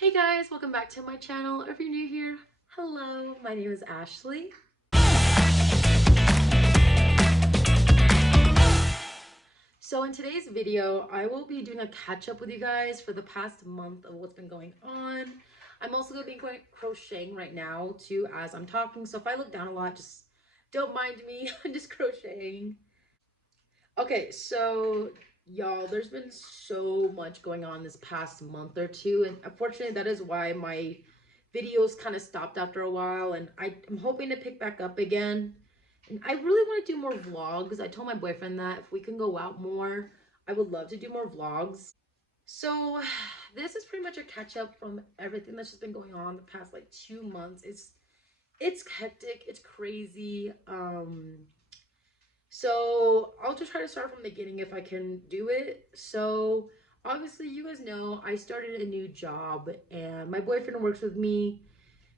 Hey guys, welcome back to my channel. If you're new here, hello, my name is Ashley. So in today's video, I will be doing a catch up with you guys for the past month of what's been going on. I'm also going to be crocheting right now too as I'm talking. So if I look down a lot, just don't mind me. I'm just crocheting. Okay, so y'all, there's been so much going on this past month or two, and unfortunately that is why my videos kind of stopped after a while, and I'm hoping to pick back up again. And I really want to do more vlogs. I told my boyfriend that if we can go out more, I would love to do more vlogs. So this is pretty much a catch up from everything that's just been going on the past like 2 months. It's hectic, it's crazy. So I'll just try to start from the beginning if I can do it. So obviously you guys know I started a new job and my boyfriend works with me.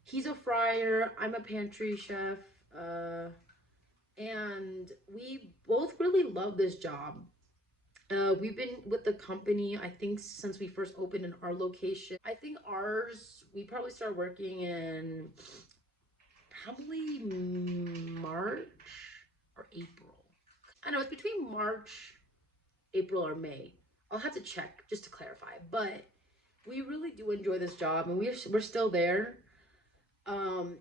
He's a fryer, I'm a pantry chef, and we both really love this job. We've been with the company, I think, since we first opened in our location. I think ours, we probably started working in probably March or April. I know it's between March, April, or May. I'll have to check just to clarify. But we really do enjoy this job, and we're still there.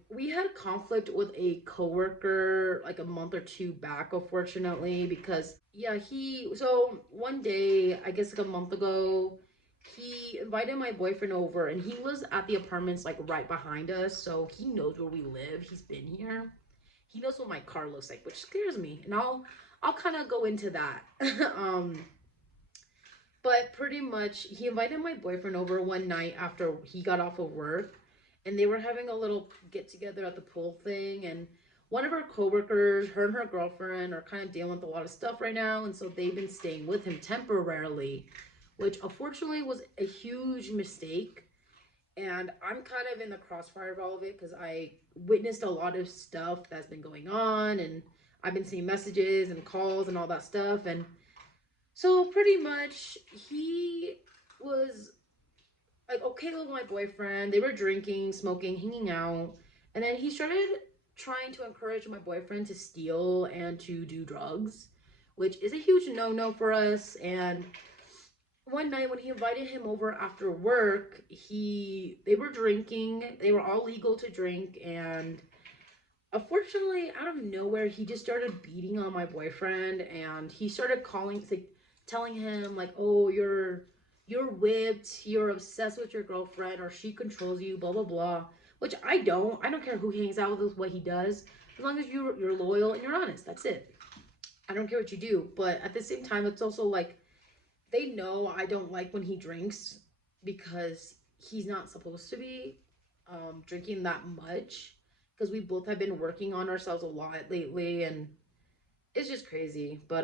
We had a conflict with a coworker like a month or two back, unfortunately, because yeah, so one day, I guess like a month ago, he invited my boyfriend over, and he was at the apartments like right behind us, so he knows where we live. He's been here. He knows what my car looks like, which scares me, and I'll kind of go into that. um but pretty much he invited my boyfriend over one night after he got off of work, and they were having a little get together at the pool thing, and one of our coworkers, her and her girlfriend, are kind of dealing with a lot of stuff right now, and so they've been staying with him temporarily, which unfortunately was a huge mistake. And I'm kind of in the crossfire of all of it because I witnessed a lot of stuff that's been going on, and I've been seeing messages and calls and all that stuff. And so pretty much he was like okay with my boyfriend. They were drinking, smoking, hanging out, and then he started trying to encourage my boyfriend to steal and to do drugs, which is a huge no-no for us. And one night when he invited him over after work, they were drinking. They were all legal to drink, and unfortunately, out of nowhere, he just started beating on my boyfriend, and he started telling him like, "Oh, you're whipped. You're obsessed with your girlfriend, or she controls you." Blah blah blah. Which I don't. I don't care who he hangs out with, what he does, as long as you're loyal and you're honest. That's it. I don't care what you do. But at the same time, it's also like they know I don't like when he drinks because he's not supposed to be drinking that much, because we both have been working on ourselves a lot lately, and it's just crazy. But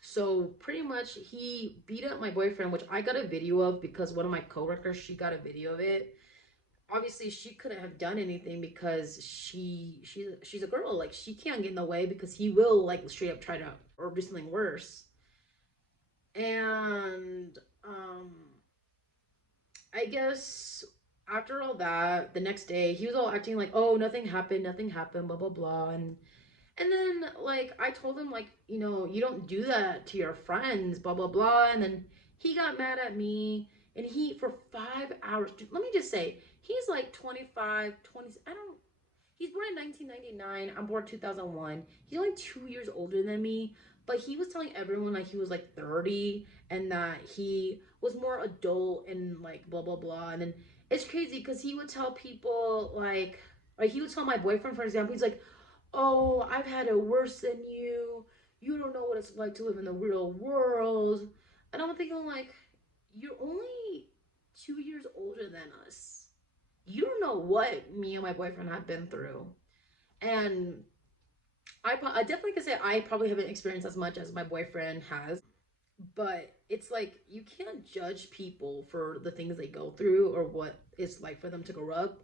so pretty much he beat up my boyfriend, which I got a video of because one of my coworkers, she got a video of it. Obviously she couldn't have done anything because she's a girl, like she can't get in the way because he will like straight up try to or do something worse. And I guess after all that, the next day he was all acting like, "Oh, nothing happened, blah blah blah." And then like I told him like, you don't do that to your friends, blah blah blah. And then he got mad at me, and he for 5 hours, let me just say, he's like 25, 20, I don't he's born in 1999. I'm born 2001. He's only 2 years older than me, but he was telling everyone like he was like 30 and that he was more adult and like blah blah blah. And then it's crazy because he would tell people like he would tell my boyfriend, for example, he's like, "Oh, I've had it worse than you. You don't know what it's like to live in the real world." And I'm thinking like, you're only 2 years older than us. You don't know what me and my boyfriend have been through. And I definitely could say I probably haven't experienced as much as my boyfriend has. But it's like you can't judge people for the things they go through or what it's like for them to grow up.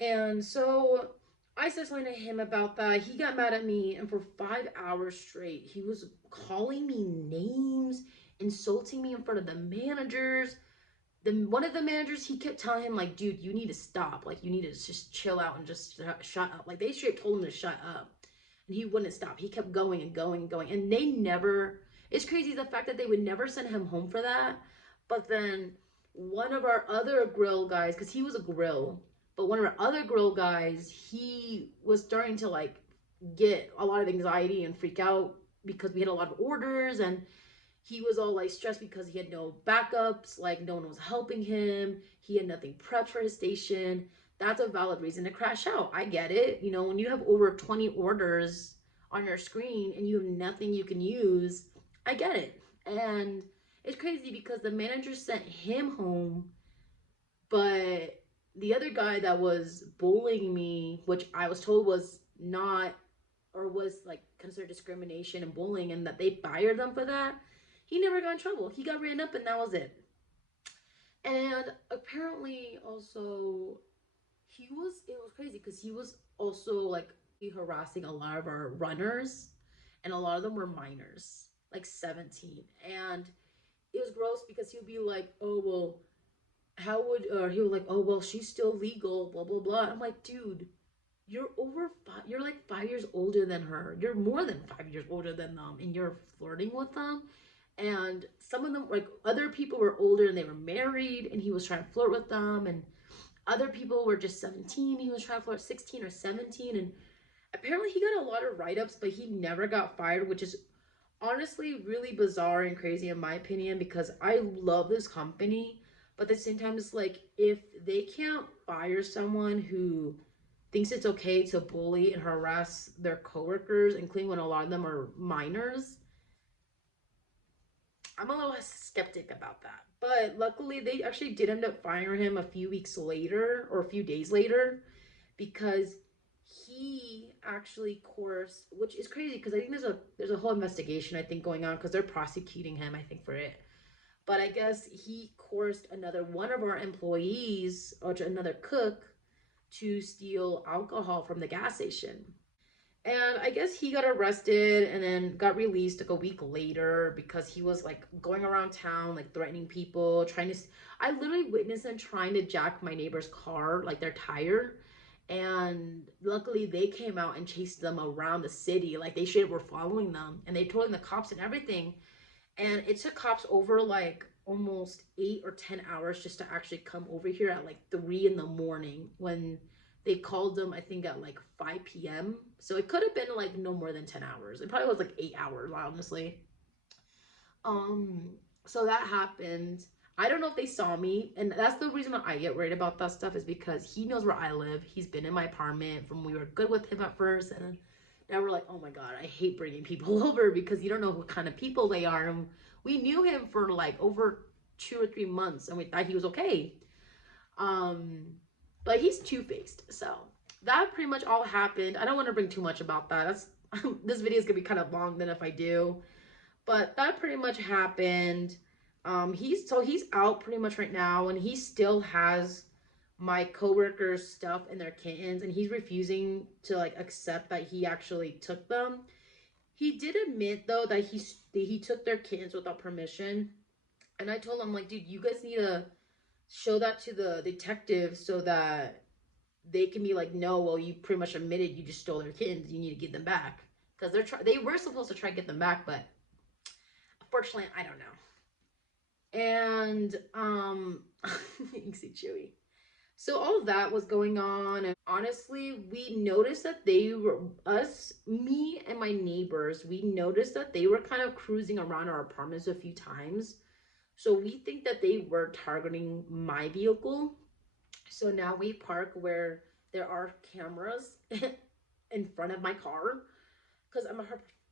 And so I said something to him about that. He got mad at me, and for 5 hours straight, he was calling me names, insulting me in front of the managers. one of the managers, he kept telling him like, dude, you need to stop, like you need to just chill out and just shut up. Like they straight told him to shut up, and he wouldn't stop. He kept going and going and going, and they never, it's crazy the fact that they would never send him home for that. But then one of our other grill guys, because he was a grill, but one of our other grill guys, he was starting to like get a lot of anxiety and freak out because we had a lot of orders, and he was all like stressed because he had no backups, like no one was helping him, he had nothing prepped for his station. That's a valid reason to crash out. I get it. You know, when you have over 20 orders on your screen and you have nothing you can use, I get it. And it's crazy because the manager sent him home, but the other guy that was bullying me, which I was told was not, or was like considered discrimination and bullying, and that they fired them for that, he never got in trouble. He got ran up and that was it. And apparently also it was crazy because he was also like harassing a lot of our runners, and a lot of them were minors, like 17. And it was gross because he would be like, oh well, how would he was like, oh well, she's still legal, blah blah blah. I'm like, dude, you're over five, you're like 5 years older than her, you're more than 5 years older than them, and you're flirting with them. And some of them, like other people were older and they were married and he was trying to flirt with them, and other people were just 17, he was trying to flirt, 16 or 17. And apparently he got a lot of write-ups, but he never got fired, which is honestly really bizarre and crazy in my opinion, because I love this company. But at the same time, it's like, if they can't fire someone who thinks it's okay to bully and harass their coworkers, including when a lot of them are minors, I'm a little skeptic about that. But luckily, they actually did end up firing him a few weeks later or a few days later, because he actually coerced, which is crazy because I think there's a whole investigation I think going on because they're prosecuting him, I think, for it. But I guess he coerced another one of our employees, or another cook, to steal alcohol from the gas station. And I guess he got arrested and then got released like a week later because he was like going around town, like threatening people, trying to. I literally witnessed him trying to jack my neighbor's car, like their tire. And luckily they came out and chased them around the city. Like they should were following them, and they told the cops and everything. And it took cops over like almost 8 or 10 hours just to actually come over here at like 3 in the morning, when they called them I think at like 5 p.m. So it could have been like no more than 10 hours. It probably was like 8 hours, honestly. um so that happened. I don't know if they saw me, and that's the reason why I get worried about that stuff, is because he knows where I live. He's been in my apartment from, we were good with him at first, and then now we're like, oh my god, I hate bringing people over because you don't know what kind of people they are. And we knew him for like over 2 or 3 months and we thought he was okay. um but he's two-faced. So that pretty much all happened. I don't want to bring too much about that. That's this video is gonna be kind of long than if I do. But that pretty much happened. He's out pretty much right now, and he still has my coworkers' stuff and their kittens, and he's refusing to like accept that he actually took them. He did admit though that he took their kittens without permission, and I told him like, dude, you guys need to show that to the detective so that they can be like, no, well, you pretty much admitted you just stole their kittens. You need to get them back, because they were supposed to try to get them back, but unfortunately, I don't know. And you see Chewy. So all of that was going on, and honestly, we noticed that they were, me and my neighbors, we noticed that they were kind of cruising around our apartments a few times. So we think that they were targeting my vehicle. So now we park where there are cameras in front of my car, because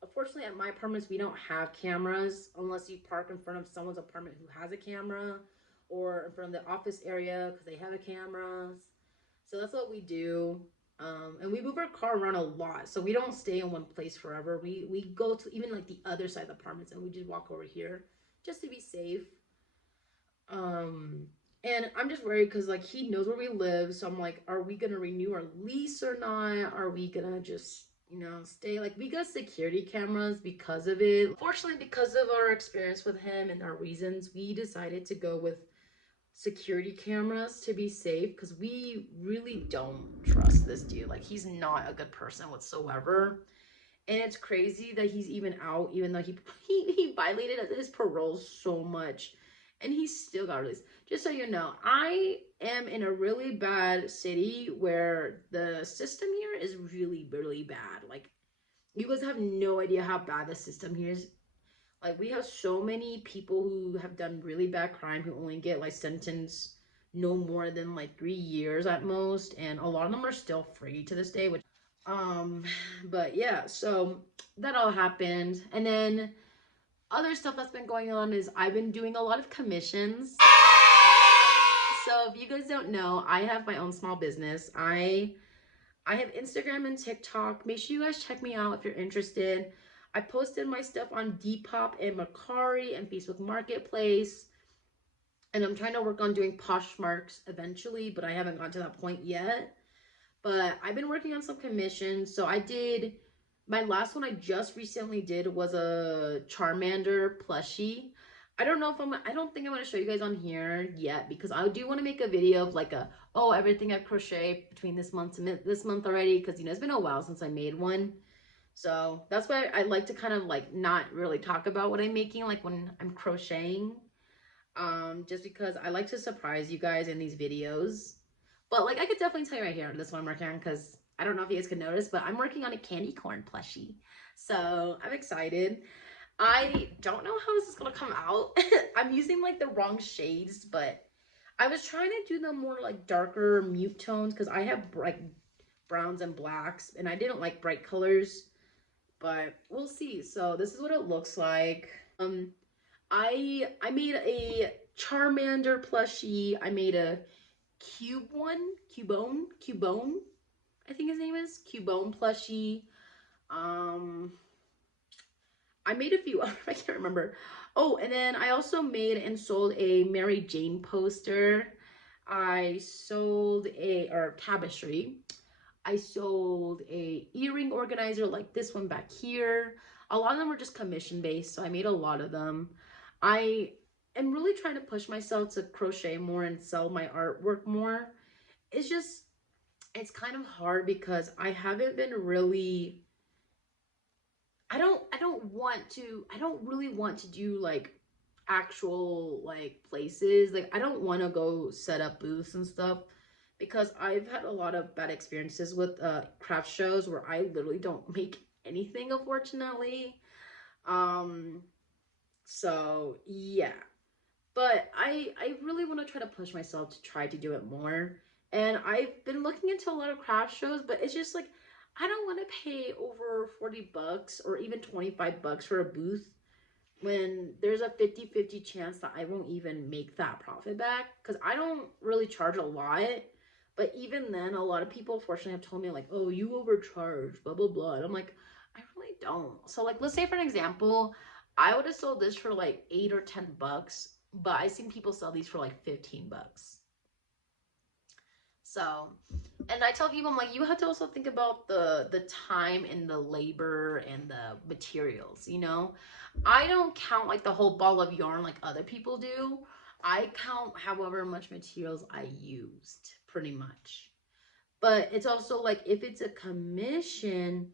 unfortunately at my apartments we don't have cameras unless you park in front of someone's apartment who has a camera, or in front of the office area because they have a cameras. So that's what we do. And we move our car around a lot, so we don't stay in one place forever. We go to even like the other side of the apartments, and we just walk over here just to be safe. And I'm just worried because like he knows where we live, so I'm like, are we gonna renew our lease or not? Are we gonna just, stay? Like, we got security cameras because of it. Fortunately, because of our experience with him and our reasons, we decided to go with security cameras to be safe, because we really don't trust this dude. Like, he's not a good person whatsoever. And it's crazy that he's even out, even though he violated his parole so much, and he still got released. Just so you know, I am in a really bad city where the system here is really, really bad. Like, you guys have no idea how bad the system here is. Like, we have so many people who have done really bad crime who only get like sentenced no more than like 3 years at most, and a lot of them are still free to this day, which um but yeah, so that all happened. And then other stuff that's been going on is I've been doing a lot of commissions. So if you guys don't know, I have my own small business. I have Instagram and TikTok. Make sure you guys check me out if you're interested. I posted my stuff on Depop and Mercari and Facebook Marketplace. And I'm trying to work on doing Poshmarks eventually, but I haven't gotten to that point yet. But I've been working on some commissions. So I did, my last one I just recently did was a Charmander plushie. I don't know if I don't think I'm going to show you guys on here yet, because I do want to make a video of like everything I crochet between this month to this month already. Because, you know, it's been a while since I made one. So that's why I like to kind of like not really talk about what I'm making, like when I'm crocheting. Just because I like to surprise you guys in these videos. But like, I could definitely tell you right here, this one I'm working on, because I don't know if you guys can notice, but I'm working on a candy corn plushie. So I'm excited. I don't know how this is gonna come out. I'm using like the wrong shades, but I was trying to do the more like darker mute tones, because I have bright browns and blacks, and I didn't like bright colors, but we'll see. So this is what it looks like. I made a Charmander plushie. I made a Cubone, I think his name is Cubone plushie. I made a few, I can't remember. Oh, and then I also made and sold a Mary Jane poster. I sold or tapestry. I sold a earring organizer like this one back here. A lot of them were just commission based, so I made a lot of them. I am really trying to push myself to crochet more and sell my artwork more. It's kind of hard because I haven't been really, I don't really want to do like actual like places. Like, I don't want to go set up booths and stuff, because I've had a lot of bad experiences with craft shows where I literally don't make anything, unfortunately. So yeah, but I really want to try to push myself to try to do it more. And I've been looking into a lot of craft shows, but it's just like, I don't want to pay over 40 bucks or even 25 bucks for a booth when there's a 50-50 chance that I won't even make that profit back, because I don't really charge a lot. But even then, a lot of people fortunately have told me like, oh, you overcharge, blah blah blah, and I'm like, I really don't. So like, let's say for an example, I would have sold this for like 8 or 10 bucks, but I've seen people sell these for like 15 bucks. So, and I tell people, I'm like, you have to also think about the time and the labor and the materials, you know? I don't count like the whole ball of yarn like other people do. I count however much materials I used, pretty much. But it's also like, if it's a commission,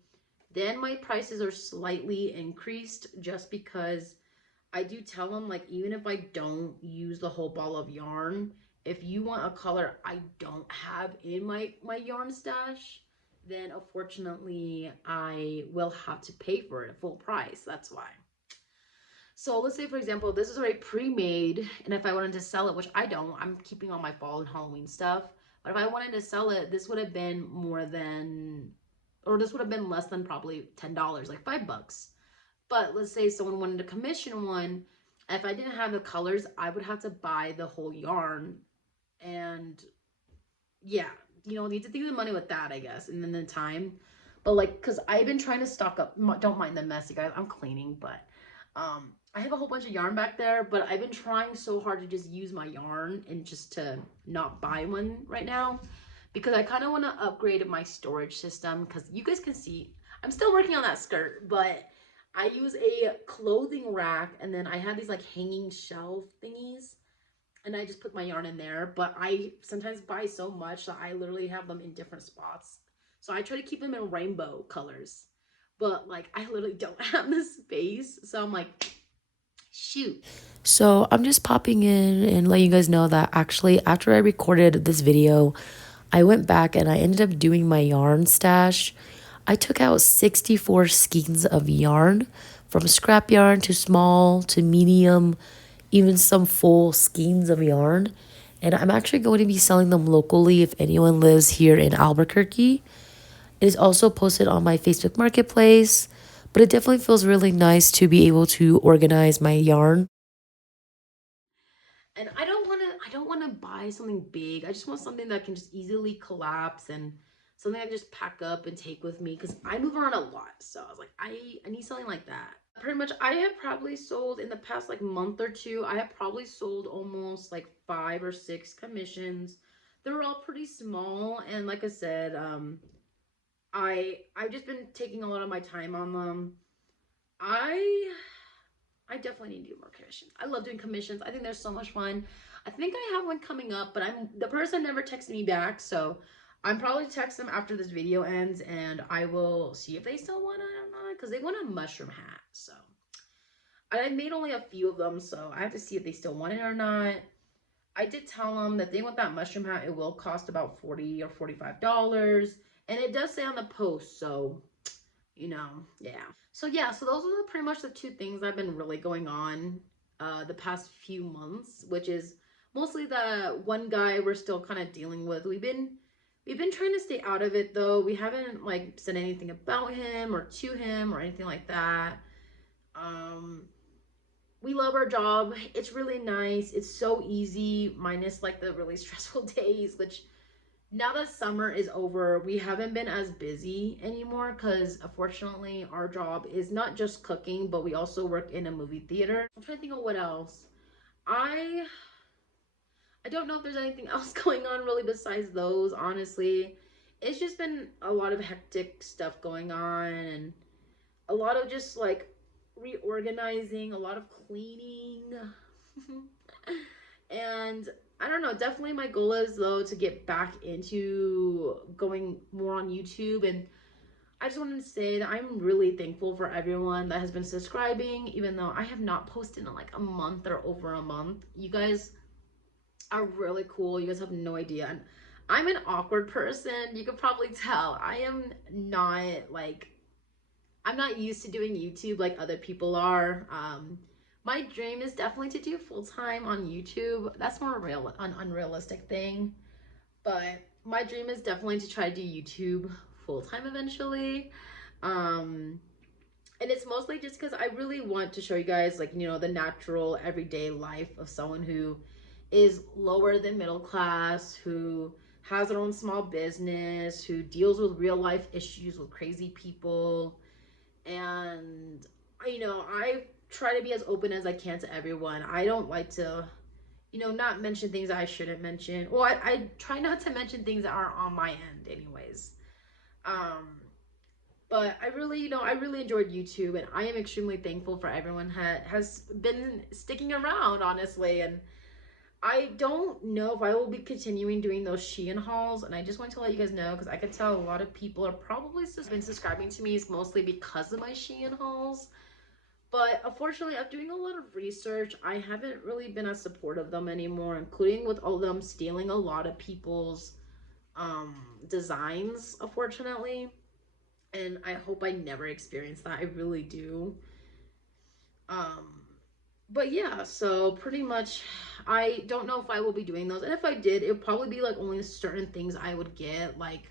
then my prices are slightly increased, just because I do tell them, like, even if I don't use the whole ball of yarn, if you want a color I don't have in my yarn stash, then unfortunately I will have to pay for it full price. That's why. So let's say, for example, this is already pre-made, and if I wanted to sell it, which I don't, I'm keeping all my fall and Halloween stuff, but if I wanted to sell it, this would have been more than, or this would have been less than probably $10, like 5 bucks. But let's say someone wanted to commission one, if I didn't have the colors, I would have to buy the whole yarn. And yeah, you know, need to think of the money with that, I guess, and then the time. But like, because I've been trying to stock up, don't mind the mess, you guys, I'm cleaning, but I have a whole bunch of yarn back there, but I've been trying so hard to just use my yarn and just to not buy one right now, because I kind of want to upgrade my storage system, because you guys can see I'm still working on that skirt, but I use a clothing rack, and then I have these like hanging shelf thingies, and I just put my yarn in there. But I sometimes buy so much that I literally have them in different spots. So I try to keep them in rainbow colors. But like I literally don't have the space. So I'm like, shoot. So I'm just popping in and letting you guys know that actually after I recorded this video, I went back and I ended up doing my yarn stash. I took out 64 skeins of yarn from scrap yarn to small to medium, even some full skeins of yarn. And I'm actually going to be selling them locally if anyone lives here in Albuquerque. It is also posted on my Facebook Marketplace, but it definitely feels really nice to be able to organize my yarn. And I don't want to buy something big. I just want something that can just easily collapse and something I can just pack up and take with me because I move around a lot. So I was like, I need something like that. Pretty much I have probably sold in the past like month or two, I have probably sold almost like 5 or 6 commissions. They were all pretty small, and like I said, I've just been taking a lot of my time on them. I I definitely need to do more commissions. I love doing commissions. I think they're so much fun. I think I have one coming up, but the person never texted me back, so I'm probably text them after this video ends, and I will see if they still want it or not, because they want a mushroom hat. So I made only a few of them, so I have to see if they still want it or not. I did tell them that they want that mushroom hat. It will cost about $40 or $45, and it does say on the post, so yeah. So yeah, so those are pretty much the two things I've been really going on the past few months, which is mostly the one guy we're still kind of dealing with. We've been trying to stay out of it though. We haven't like said anything about him or to him or anything like that. Um we love our job. It's really nice. It's so easy minus like the really stressful days, which now that summer is over, we haven't been as busy anymore because unfortunately our job is not just cooking, but we also work in a movie theater. I'm trying to think of what else. I I don't know if there's anything else going on really besides those, honestly. It's just been a lot of hectic stuff going on and a lot of just like reorganizing, a lot of cleaning. And I don't know, definitely my goal is though to get back into going more on YouTube. And I just wanted to say that I'm really thankful for everyone that has been subscribing, even though I have not posted in like a month or over a month. You guys are really cool. You guys have no idea. And I'm an awkward person. You could probably tell. I'm not used to doing YouTube like other people are. My dream is definitely to do full time on YouTube. That's more real, an unrealistic thing. But my dream is definitely to try to do YouTube full time eventually. Um, and it's mostly just because I really want to show you guys, like, the natural everyday life of someone who is lower than middle class, who has their own small business, who deals with real life issues with crazy people. And I try to be as open as I can to everyone. I don't like to not mention things that I shouldn't mention. Well, I try not to mention things that aren't on my end anyways. um but I really enjoyed YouTube, and I am extremely thankful for everyone has been sticking around, honestly. And I don't know if I will be continuing doing those Shein hauls, and I just want to let you guys know because I could tell a lot of people are probably been subscribing to me mostly because of my Shein hauls. But unfortunately, after doing a lot of research, I haven't really been as supportive of them anymore, including with all of them stealing a lot of people's designs, unfortunately. And I hope I never experience that. I really do. Um, but yeah, so pretty much I don't know if I will be doing those. And if I did, it would probably be like only certain things I would get, like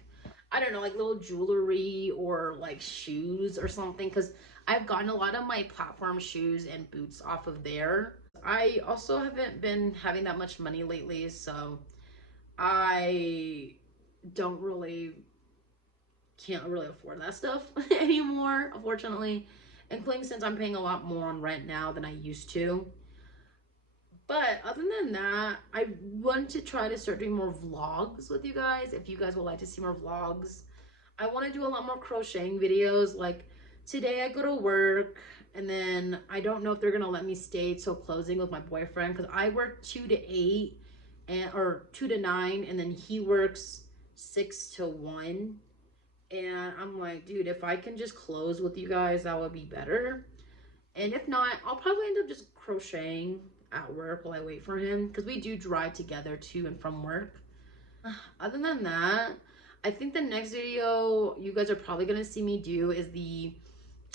I don't know, like little jewelry or like shoes or something, because I've gotten a lot of my platform shoes and boots off of there. I also haven't been having that much money lately, so I don't really can't really afford that stuff anymore, unfortunately, including since I'm paying a lot more on rent now than I used to. But other than that, I want to try to start doing more vlogs with you guys. If you guys would like to see more vlogs, I want to do a lot more crocheting videos. Like today I go to work And then I don't know if they're gonna let me stay till closing with my boyfriend, because I work 2 to 8 and or 2 to 9, and then he works 6 to 1. And I'm like, dude, if I can just close with you guys, that would be better. And if not, I'll probably end up just crocheting at work while I wait for him, because we do drive together to and from work. Other than that, I think the next video you guys are probably gonna see me do is the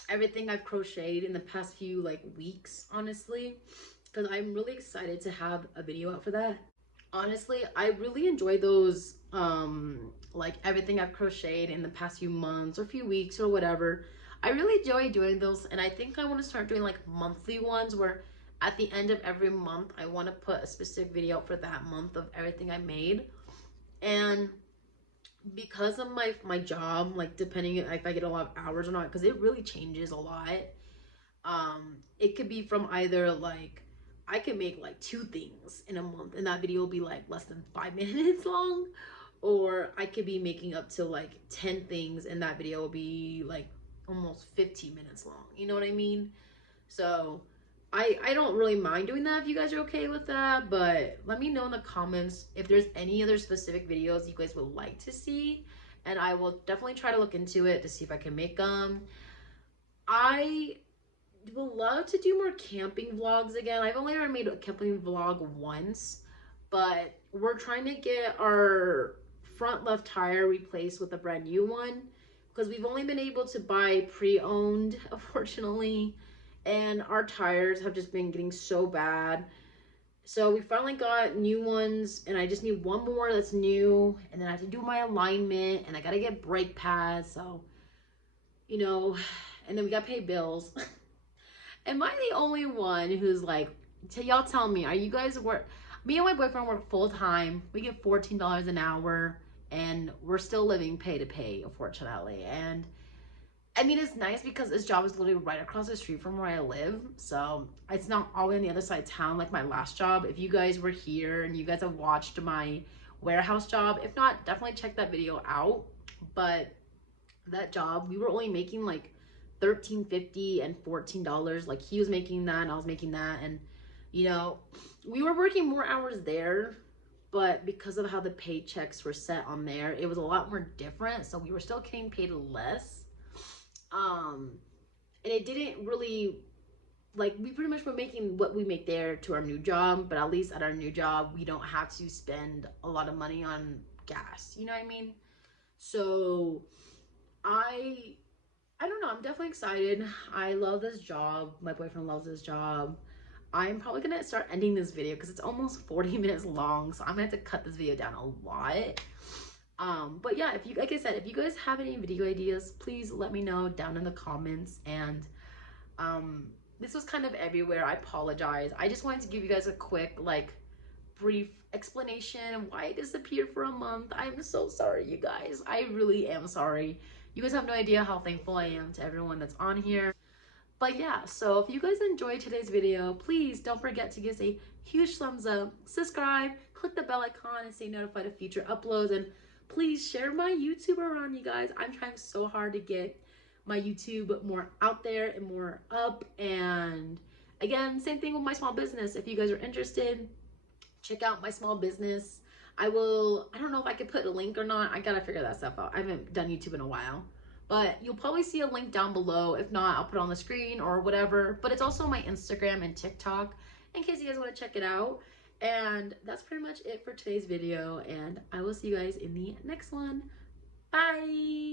everything I've crocheted in the past few like weeks, honestly, because I'm really excited to have a video out for that. Honestly, I really enjoy those like everything I've crocheted in the past few months or few weeks or whatever. I really enjoy doing those, and I think I want to start doing like monthly ones where at the end of every month I want to put a specific video out for that month of everything I made. And because of my job, like depending if I get a lot of hours or not, because it really changes a lot. It could be from either like I can make like 2 things in a month and that video will be like less than 5 minutes long, or I could be making up to like 10 things and that video will be like almost 15 minutes long, you know what I mean? So I don't really mind doing that if you guys are okay with that, but let me know in the comments if there's any other specific videos you guys would like to see, and I will definitely try to look into it to see if I can make them. I would love to do more camping vlogs again. I've only ever made a camping vlog once, but we're trying to get our front left tire replaced with a brand new one, because we've only been able to buy pre-owned, unfortunately, and our tires have just been getting so bad. So we finally got new ones, and I just need one more that's new, and then I have to do my alignment, and I gotta get brake pads, so, you know, and then we gotta pay bills. Am I the only one who's like, y'all tell me, are you guys work? Me and my boyfriend work full time. We get $14 an hour, and we're still living pay to pay, unfortunately. And I mean, it's nice because this job is literally right across the street from where I live. So it's not all the way on the other side of town like my last job. If you guys were here and you guys have watched my warehouse job, if not, definitely check that video out. But that job, we were only making like $13.50 and $14. Like he was making that and I was making that, and you know, we were working more hours there, but because of how the paychecks were set on there, it was a lot more different, so we were still getting paid less. And it didn't really, like, we pretty much were making what we make there to our new job, but at least at our new job we don't have to spend a lot of money on gas, you know what I mean? So I don't know, I'm definitely excited. I love this job. My boyfriend loves this job. I'm probably gonna start ending this video because it's almost 40 minutes long, so I'm gonna have to cut this video down a lot. But yeah, if you, like I said, if you guys have any video ideas, please let me know down in the comments. And this was kind of everywhere. I apologize. I just wanted to give you guys a quick, like, brief explanation of why it disappeared for a month. I'm so sorry, you guys. I really am sorry. You guys have no idea how thankful I am to everyone that's on here. But yeah, so if you guys enjoyed today's video, please don't forget to give us a huge thumbs up, subscribe, click the bell icon, and stay notified of future uploads. And please share my YouTube around, you guys. I'm trying so hard to get my YouTube more out there and more up. And again, same thing with my small business. If you guys are interested, check out my small business. I don't know if I could put a link or not. I gotta figure that stuff out. I haven't done YouTube in a while, but you'll probably see a link down below. If not, I'll put it on the screen or whatever. But it's also my Instagram and TikTok in case you guys want to check it out. And that's pretty much it for today's video, and I will see you guys in the next one. Bye.